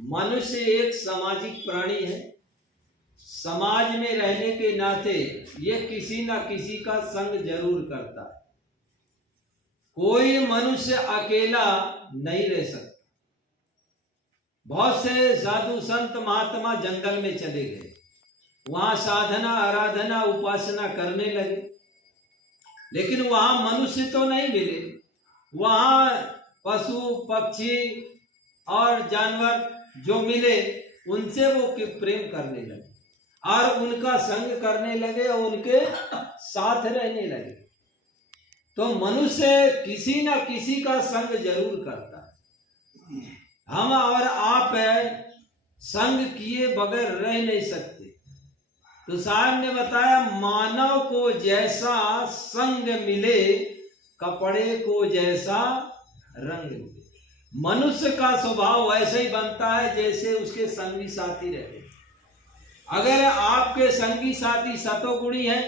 मनुष्य एक सामाजिक प्राणी है। समाज में रहने के नाते ये किसी न किसी का संग जरूर करता है। कोई मनुष्य अकेला नहीं रह सकता। बहुत से साधु संत महात्मा जंगल में चले गए, वहां साधना आराधना उपासना करने लगे, लेकिन वहां मनुष्य तो नहीं मिले। वहां पशु पक्षी और जानवर जो मिले उनसे वो प्रेम करने लगे और उनका संग करने लगे और उनके साथ रहने लगे। तो मनुष्य किसी न किसी का संग जरूर करता है। हम और आप संग किए बगैर रह नहीं सकते। तो साहब ने बताया, मानव को जैसा संग मिले कपड़े को जैसा रंग मिले। मनुष्य का स्वभाव वैसे ही बनता है जैसे उसके संगी साथी रहते। अगर आपके संगी साथी सतोगुणी है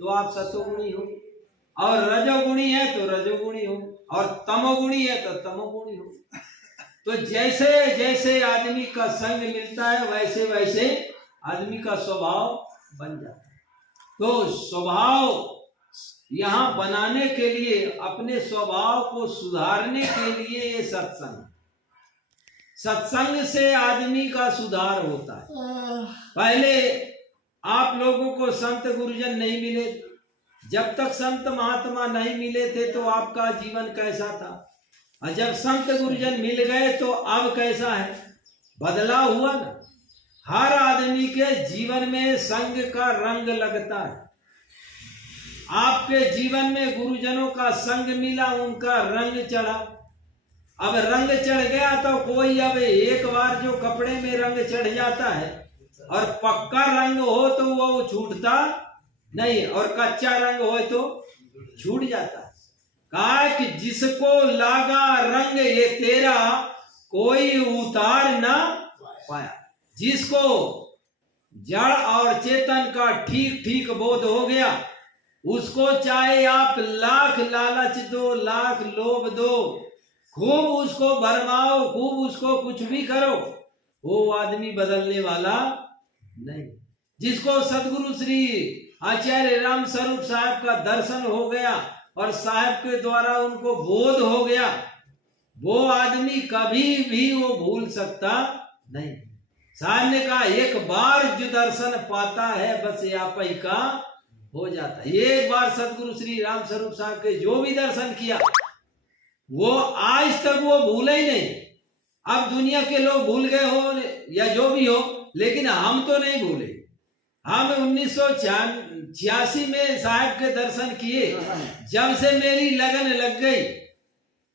तो आप सतोगुणी हो, और रजोगुणी है तो रजोगुणी हो, और तमोगुणी है तो तमोगुणी हो। तो जैसे जैसे आदमी का संग मिलता है वैसे वैसे आदमी का स्वभाव बन जाता है। तो स्वभाव यहाँ बनाने के लिए, अपने स्वभाव को सुधारने के लिए ये सत्संग से आदमी का सुधार होता है। पहले आप लोगों को संत गुरुजन नहीं मिले। जब तक संत महात्मा नहीं मिले थे तो आपका जीवन कैसा था, और जब संत गुरुजन मिल गए तो अब कैसा है, बदलाव हुआ ना। हर आदमी के जीवन में संग का रंग लगता है। आपके जीवन में गुरुजनों का संग मिला, उनका रंग चढ़ा। अब रंग चढ़ गया तो कोई, अब एक बार जो कपड़े में रंग चढ़ जाता है और पक्का रंग हो तो वो छूटता नहीं, और कच्चा रंग हो तो छूट जाता है। कहा कि जिसको लागा रंग ये तेरा कोई उतार ना पाया। जिसको जड़ और चेतन का ठीक ठीक बोध हो गया, उसको चाहे आप लाख लालच दो, लाख लोभ दो, खूब उसको भरमाओ, खूब उसको कुछ भी करो, वो आदमी बदलने वाला नहीं। जिसको सदगुरु श्री आचार्य राम स्वरूप साहब का दर्शन हो गया और साहब के द्वारा उनको बोध हो गया, वो आदमी कभी भी वो भूल सकता नहीं। साहब ने कहा, एक बार जो दर्शन पाता है बस यापई का हो जाता है। एक बार सदगुरु श्री राम स्वरूप साहब के जो भी दर्शन किया वो आज तक वो भूले ही नहीं। अब दुनिया के लोग भूल गए हो या जो भी हो, लेकिन हम तो नहीं भूले। हम 1986 में साहब के दर्शन किए। जब से मेरी लगन लग गई,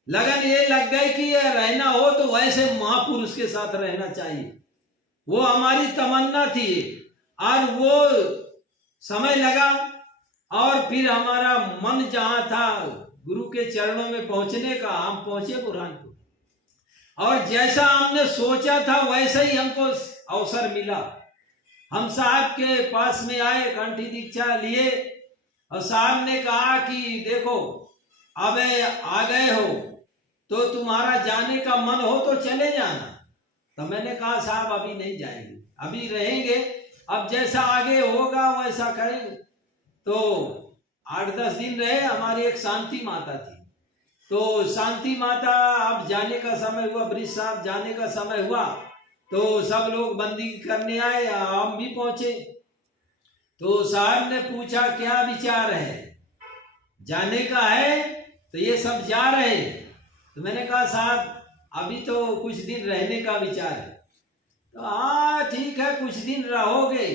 लगन ये लग गई कि ये रहना हो तो वैसे महापुरुष के साथ रहना चाहिए। वो हमारी तमन्ना थी और वो समय लगा, और फिर हमारा मन जहां था गुरु के चरणों में पहुंचने का, हम पहुंचे बुरहानपुर। और जैसा हमने सोचा था वैसा ही हमको अवसर मिला। हम साहब के पास में आए, कंठी दीक्षा लिए, और साहब ने कहा कि देखो अब आ गए हो तो तुम्हारा जाने का मन हो तो चले जाना। तो मैंने कहा साहब अभी नहीं जाएंगे, अभी रहेंगे, अब जैसा आगे होगा वैसा करेंगे। तो 8-10 दिन रहे। हमारी एक शांति माता थी, तो शांति माता अब जाने का समय हुआ, ब्रिज साहब जाने का समय हुआ, तो सब लोग बंदी करने आए, हम भी पहुंचे। तो साहब ने पूछा क्या विचार है, जाने का है? तो ये सब जा रहे। तो मैंने कहा साहब अभी तो कुछ दिन रहने का विचार है। तो हाँ ठीक है, कुछ दिन रहोगे,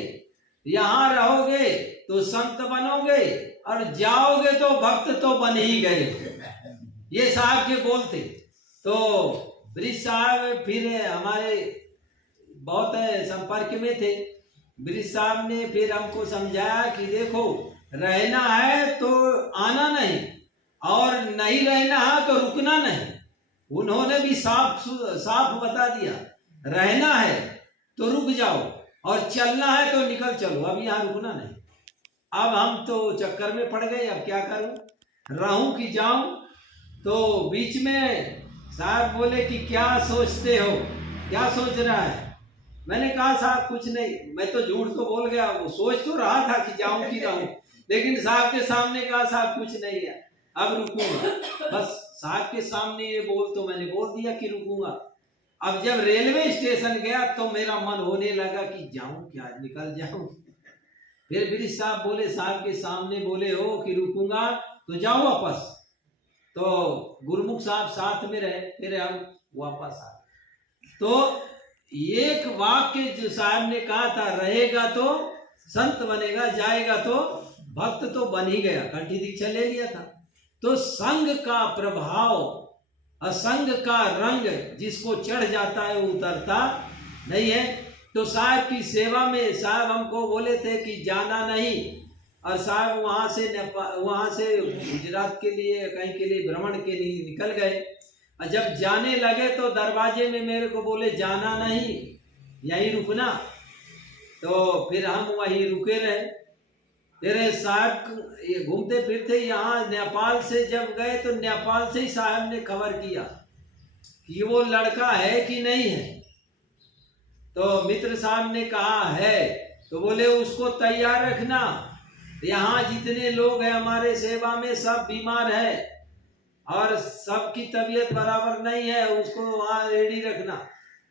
यहाँ रहोगे तो संत बनोगे, और जाओगे तो भक्त तो बन ही गए। ये साहब के बोल थे। तो ब्रिज साहब फिर हमारे बहुत संपर्क में थे। ब्रिज साहब ने फिर हमको समझाया कि देखो रहना है तो आना नहीं, और नहीं रहना है तो रुकना नहीं। उन्होंने भी साफ बता दिया, रहना है तो रुक जाओ और चलना है तो निकल चलो, अब यहाँ रुकना नहीं। अब हम तो चक्कर में पड़ गए, अब क्या करूं, रहूं कि जाऊं। तो बीच में साहब बोले कि क्या सोचते हो, क्या सोच रहा है? मैंने कहा साहब कुछ नहीं, मैं तो झूठ तो बोल गया, वो सोच तो रहा था कि जाऊं कि रहूं, लेकिन साहब के सामने कहा साहब कुछ नहीं है, अब रुकूंगा। बस साहब के सामने ये बोल तो मैंने बोल दिया कि रुकूंगा। अब जब रेलवे स्टेशन गया तो मेरा मन होने लगा कि जाऊं क्या, निकल जाऊं। फिर ब्रिज साहब बोले, साहब के सामने बोले हो कि रुकूंगा तो जाओ वापस। तो गुरमुख साहब साथ में रहे, फिर हम वापस आ। तो एक वाक्य जो साहब ने कहा था, रहेगा तो संत बनेगा, जाएगा तो भक्त, तो बन ही गया, कंठी दीक्षा ले लिया था। तो संग का प्रभाव, असंग का रंग जिसको चढ़ जाता है वो उतरता नहीं है। तो साहब की सेवा में साहब हमको बोले थे कि जाना नहीं, और साहब वहां से गुजरात के लिए कहीं के लिए भ्रमण के लिए निकल गए। और जब जाने लगे तो दरवाजे में मेरे को बोले जाना नहीं, यहीं रुकना। तो फिर हम वहीं रुके रहे। फिर साहब ये घूमते फिरते यहाँ नेपाल से जब गए तो नेपाल से ही साहब ने खबर किया कि वो लड़का है कि नहीं है। तो मित्र साहब ने कहा है, तो बोले उसको तैयार रखना, यहाँ जितने लोग हैं हमारे सेवा में सब बीमार है और सबकी तबीयत बराबर नहीं है, उसको वहाँ रेडी रखना।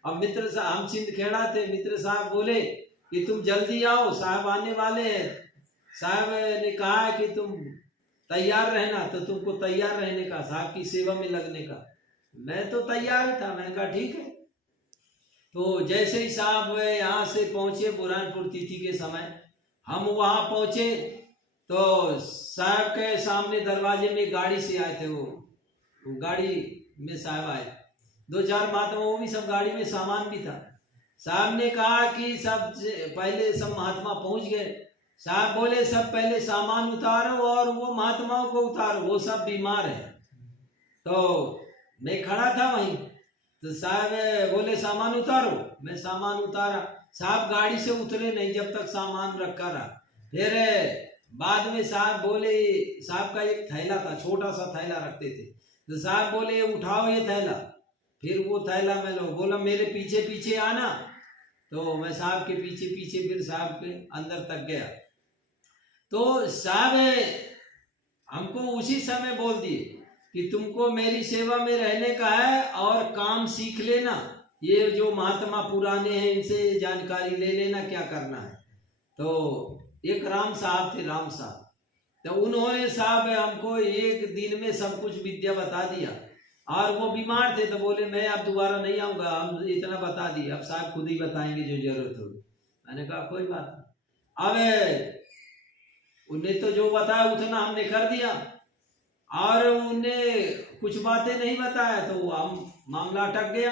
अब मित्र साहब, हम सिंदखेड़ा थे, मित्र साहब बोले कि तुम जल्दी आओ, साहब आने वाले हैं। साहब ने कहा कि तुम तैयार रहना, तो तुमको तैयार रहने का, साहब की सेवा में लगने का। मैं तो तैयार था, मैंने कहा ठीक है। तो जैसे ही साहब यहाँ से पहुंचे बुरहानपुर तिथि के समय, हम वहाँ पहुंचे तो साहब के सामने दरवाजे में गाड़ी से आए थे, वो गाड़ी में साहब आए, 2-4 महात्मा, वो भी सब गाड़ी में सामान भी था। साहब ने कहा कि सब पहले सब महात्मा पहुंच गए। साहब बोले सब पहले सामान उतारो और वो महात्माओं को उतारो, वो सब बीमार है। तो मैं खड़ा था वहीं, तो साहब बोले सामान उतारो, मैं सामान उतारा। साहब गाड़ी से उतरे नहीं जब तक सामान रखा रहा। फिर बाद में साहब बोले, साहब का एक थैला था, छोटा सा थैला रखते थे, तो साहब बोले उठाओ ये थैला। फिर वो थैला मैं लो, बोला मेरे पीछे पीछे आना। तो मैं साहब के पीछे पीछे फिर साहब के अंदर तक गया। तो साहब हमको उसी समय बोल दिए कि तुमको मेरी सेवा में रहने का है और काम सीख लेना, ये जो महात्मा पुराने हैं इनसे जानकारी ले लेना क्या करना है। तो एक राम साहब थे, राम साहब, तो उन्होंने साहब हमको एक दिन में सब कुछ विद्या बता दिया। और वो बीमार थे तो बोले मैं अब दोबारा नहीं आऊँगा, हम इतना बता दिए, अब साहब खुद ही बताएंगे जो जरूरत होगी। मैंने कहा कोई बात नहीं। अब उन्हें तो जो बताया उतना हमने कर दिया, और उन्हें कुछ बातें नहीं बताया तो हम मामला अटक गया।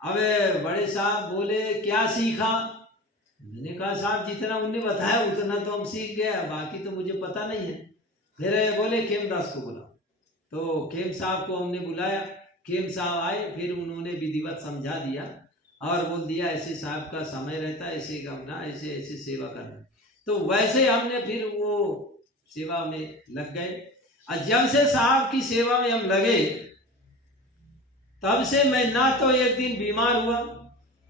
अब बड़े साहब बोले क्या सीखा? मैंने कहा साहब जितना उन्होंने बताया उतना तो हम सीख गया, बाकी तो मुझे पता नहीं है। फिर बोले खेमदास को बुला, तो खेम साहब को हमने बुलाया। खेम साहब आए, फिर उन्होंने विधिवत समझा दिया और बोल दिया ऐसे साहब का समय रहता है, ऐसे करना, ऐसे ऐसे सेवा करना। तो वैसे हमने फिर वो सेवा में लग गए। और जब से साहब की सेवा में हम लगे तब से मैं ना तो एक दिन बीमार हुआ,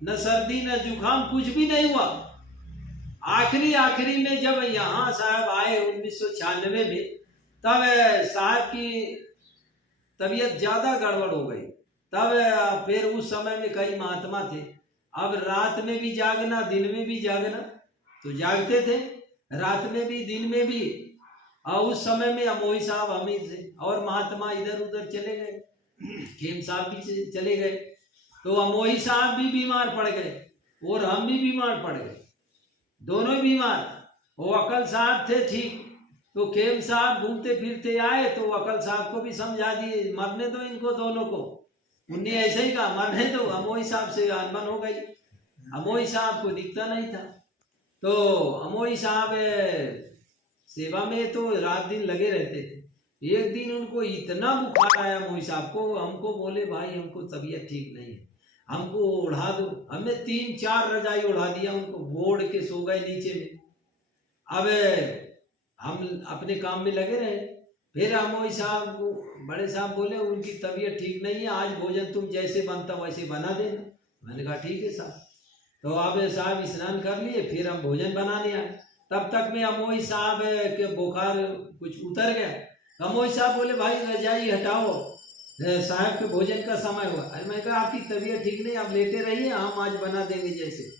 न सर्दी न जुकाम, कुछ भी नहीं हुआ। आखिरी में जब यहाँ साहब आए 1996 में, तब साहब की तबीयत ज्यादा गड़बड़ हो गई। तब फिर उस समय में कई महात्मा थे, अब रात में भी जागना दिन में भी जागना, तो जागते थे रात में भी दिन में भी। और उस समय में अमोही साहब हम ही थे, और महात्मा इधर उधर चले गए, खेम साहब भी चले गए। तो अमोही साहब भी बीमार पड़ गए और हम भी बीमार पड़ गए, दोनों बीमार। वो अकल साहब थे ठीक, तो खेम साहब घूमते फिरते आए तो अकल साहब को भी समझा दिए मरने दो इनको दोनों को। उनने ऐसे ही कहा मरने दो। अमोही साहब से अनबन हो गई, अमोही साहब को दिखता नहीं था। तो अमोही साहब सेवा में तो रात दिन लगे रहते थे। एक दिन उनको इतना बुखार आया अमोही साहब को, हमको बोले भाई हमको तबीयत ठीक नहीं है, हमको ओढ़ा दो। हमने 3-4 रजाई ओढ़ा दिया उनको, ओढ़ के सो गए नीचे में। अब हम अपने काम में लगे रहे। फिर अमोही साहब को बड़े साहब बोले उनकी तबीयत ठीक नहीं है, आज भोजन तुम जैसे बनता वैसे बना देना। मैंने कहा ठीक है साहब। तो अब साहब स्नान कर लिए, फिर हम भोजन बनाने आए। तब तक में अमोई साहब के बुखार कुछ उतर गया। अमोई साहब बोले भाई रजाई हटाओ, साहब के भोजन का समय हुआ। अरे मैं कहा आपकी तबीयत ठीक नहीं, आप लेटे रहिए, हम आज बना देंगे जैसे।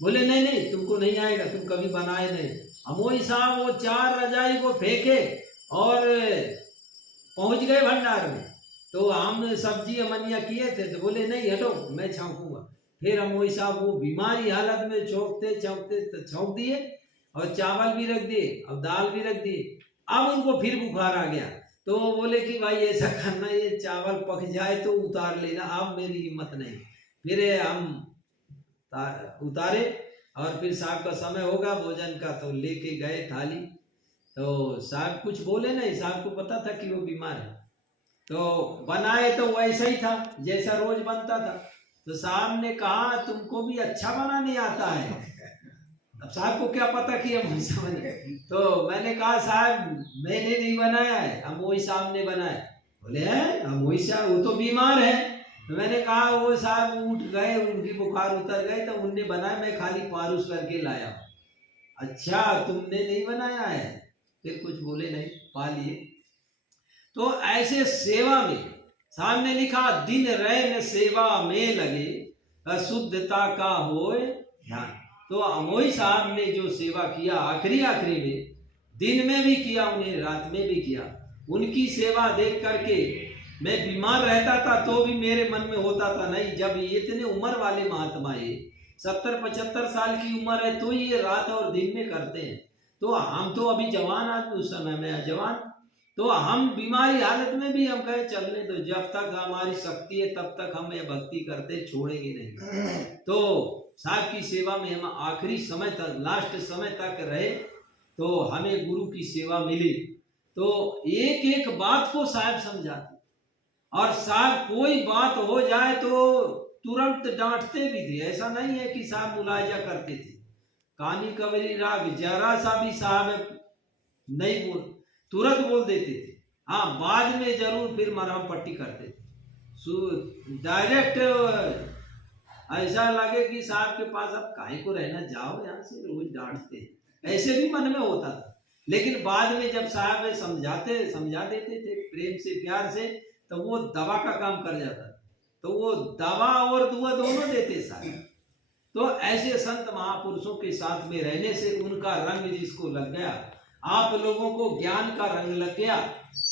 बोले नहीं नहीं तुमको नहीं आएगा, तुम कभी बनाए नहीं। अमोई साहब वो 4 रजाई को फेंके और पहुंच गए भंडार में। तो हम सब्जी अमनिया किए थे, तो बोले नहीं हटो मैं छौंकूंगा। फिर अमोई साहब वो बीमारी हालत में छौंकते छौंकते छौंक दिए और चावल भी रख दिए, अब दाल भी रख दिए। अब उनको फिर बुखार आ गया। तो बोले कि भाई ऐसा करना, ये चावल पक जाए तो उतार लेना, अब मेरी हिम्मत नहीं। फिर हम उतारे और फिर साहब का समय होगा भोजन का, तो लेके गए थाली। तो साहब कुछ बोले नहीं, साहब को पता था कि वो बीमार है। तो बनाए तो वैसा ही था जैसा रोज बनता था। तो साहब ने कहा तुमको भी अच्छा बनाने आता है। अब साहब को क्या पता कि हम ऐसा बने। तो मैंने कहा साहब मैंने नहीं बनाया है, अमोई साहब ने बनाया। बोले हैं अमोई साहब, वो तो बीमार है। तो मैंने कहा वो साहब उठ गए, उनकी बुखार उतर गए, तो उनने बनाया, मैं खाली पारुस करके लाया। अच्छा तुमने नहीं बनाया है? फिर कुछ बोले नहीं, पा लिए। तो ऐसे सेवा में सामने लिखा दिन रैन सेवा में लगे, अशुद्धता का होए ध्यान। तो अमोई साहब ने जो सेवा किया आखिरी में, दिन में भी किया, उन्हें रात में भी किया। उनकी सेवा देख करके मैं बीमार रहता था तो भी मेरे मन में होता था नहीं, जब इतने उम्र वाले महात्मा ये 70-75 साल की उम्र है तो ये रात और दिन में करते हैं, तो हम तो अभी जवान आदमी, उस समय में जवान, तो हम बीमारी हालत में भी हम कहे चलने दो, जब तक हमारी शक्ति है तब तक हम ये भक्ति करते छोड़ेंगे नहीं। तो साहब की सेवा में हम आखिरी समय तक, लास्ट समय तक रहे, तो हमें गुरु की सेवा मिली। तो एक एक बात को साहब समझाते, और साहब कोई बात हो जाए तो तुरंत डांटते भी थे। ऐसा नहीं है कि साहब मुलायजा करते थे। कानी कवरी राग जरा सा भी साहब नहीं बोल, तुरंत बोल देते थे। हाँ बाद में जरूर फिर मरहम पट्टी करते थे। डायरेक्ट ऐसा लगे कि साहब के पास अब काहे को रहना, जाओ यहाँ से, रोज डांटते, ऐसे भी मन में होता था। लेकिन बाद में जब साहब समझा देते थे प्रेम से प्यार से, तो वो दवा का काम कर जाता, तो वो दवा और दुआ दोनों देते साहब। तो ऐसे संत महापुरुषों के साथ में रहने से उनका रंग जिसको लग गया, आप लोगों को ज्ञान का रंग लग गया,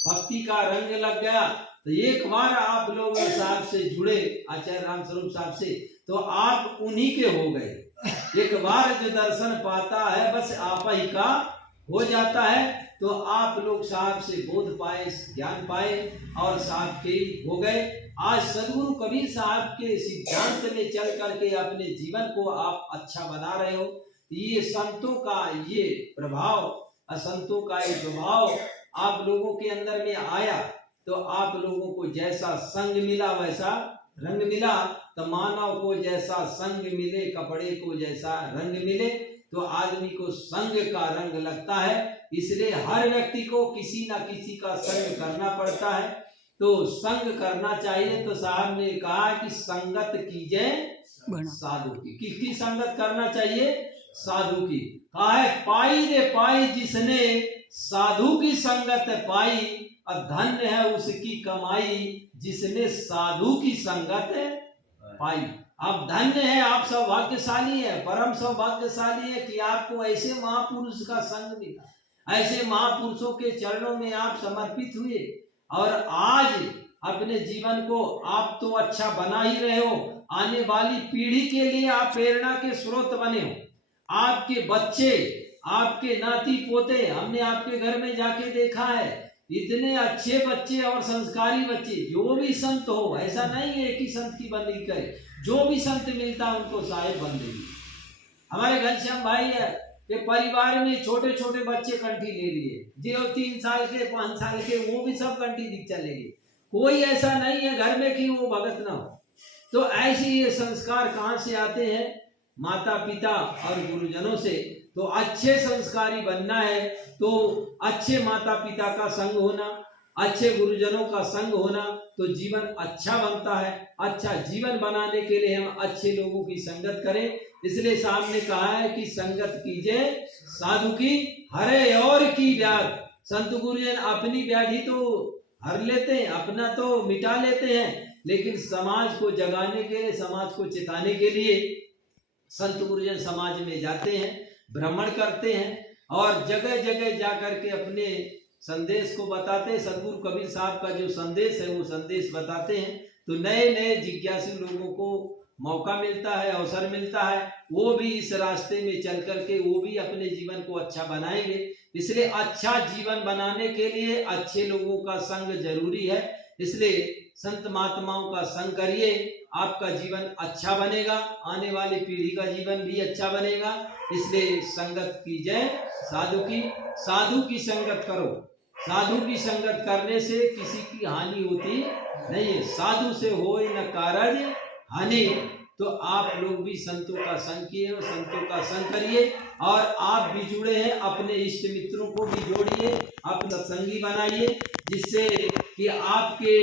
भक्ति का रंग लग गया, तो एक बार आप लोग साहब से जुड़े, आचार्य राम स्वरूप साहब से, तो आप उन्हीं के हो गए। एक बार जो दर्शन पाता है बस आप ही का हो जाता है। तो आप लोग साहब से बोध पाए, ज्ञान पाए और साहब के हो गए। आज सदगुरु कबीर साहब के सिद्धांत में चल करके अपने जीवन को आप अच्छा बना रहे हो। ये संतों का ये प्रभाव, असंतों का ये प्रभाव आप लोगों के अंदर में आया, तो आप लोगों को जैसा संग मिला वैसा रंग मिला। तो मानव को जैसा संग मिले, कपड़े को जैसा रंग मिले, तो आदमी को संग का रंग लगता है। इसलिए हर व्यक्ति को किसी ना किसी का संग करना पड़ता है। तो संग करना चाहिए। तो साहब ने कहा कि संगत कीजिए साधु की। किसकी संगत करना चाहिए? साधु की। कहा है पाई रे पाई जिसने साधु की संगत पाई, और धन्य है उसकी कमाई जिसने साधु की संगत पाई। आप धन्य है, आप सौभाग्यशाली है, परम सौभाग्यशाली है कि आपको ऐसे महापुरुष का संग मिला, ऐसे महापुरुषों के चरणों में आप समर्पित हुए, और आज अपने जीवन को आप तो अच्छा बना ही रहे हो। आने वाली पीढ़ी के लिए आप प्रेरणा के स्रोत बने हो। आपके बच्चे, आपके नाती पोते, हमने आपके घर में जाके देखा है, इतने अच्छे बच्चे और संस्कारी बच्चे। जो भी संत हो, ऐसा नहीं है कि संत की बंदगी करे, जो भी संत मिलता है उनको साहेब बन देंगे। हमारे घनश्याम भाई है कि परिवार में छोटे छोटे बच्चे कंठी ले लिए, जो 3 साल के 5 साल के, वो भी सब कंठी दीक्षा ले लिए। कोई ऐसा नहीं है घर में कि वो भगत ना हो। तो ऐसे ये संस्कार कहाँ से आते हैं? माता पिता और गुरुजनों से। तो अच्छे संस्कारी बनना है तो अच्छे माता पिता का संग होना, अच्छे गुरुजनों का संग होना तो जीवन अच्छा बनता है। अच्छा जीवन बनाने के लिए हम अच्छे लोगों की संगत करें। इसलिए साहब ने कहा है कि संगत कीजिए साधु की हरे और की व्याध। संत गुरुजन अपनी व्याधि तो हर लेते हैं, अपना तो मिटा लेते हैं, लेकिन समाज को जगाने के लिए, समाज को चेताने के लिए संत गुरुजन समाज में जाते हैं, भ्रमण करते हैं और जगह जगह जाकर के अपने संदेश को बताते हैं। सदगुरु कबीर साहब का जो संदेश है वो संदेश बताते हैं, तो नए नए जिज्ञासु लोगों को मौका मिलता है, अवसर मिलता है, वो भी इस रास्ते में चल करके वो भी अपने जीवन को अच्छा बनाएंगे। इसलिए अच्छा जीवन बनाने के लिए अच्छे लोगों का संग जरूरी है। इसलिए संत महात्माओं का संग करिए, आपका जीवन अच्छा बनेगा, आने वाली पीढ़ी का जीवन भी अच्छा बनेगा। इसलिए संगत कीजिए साधु की संगत करो। साधु की संगत करने से किसी की हानि होती नहीं है। साधु से होए न कारज हानि। तो आप लोग भी संतों का संग किए हो, संतों का संग करिए और आप भी जुड़े हैं, अपने इष्ट मित्रों को भी जोड़िए, अपना संगी बनाइए, जिससे कि आपके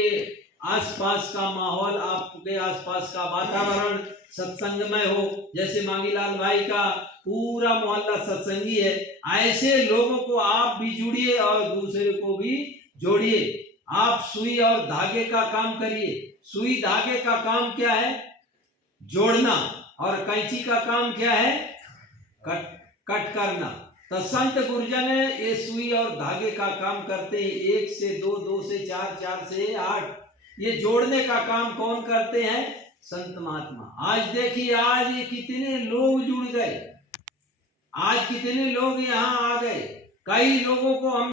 आसपास का माहौल, आपके आसपास का वातावरण सत्संगमय हो। जैसे मांगीलाल भाई का पूरा मोहल्ला सत्संगी है, ऐसे लोगों को आप भी जुड़िए और दूसरे को भी जोड़िए। आप सुई और धागे का काम करिए। सुई धागे का काम क्या है? जोड़ना। और कैंची का काम क्या है? कट करना। तो संत गुरुजन ये सुई और धागे का काम करते हैं। 1 से 2, 2 से 4, 4 से 8। ये जोड़ने का काम कौन करते हैं? संत महात्मा। आज देखिए, आज ये कितने लोग जुड़ गए, आज कितने लोग यहाँ आ गए। कई लोगों को हम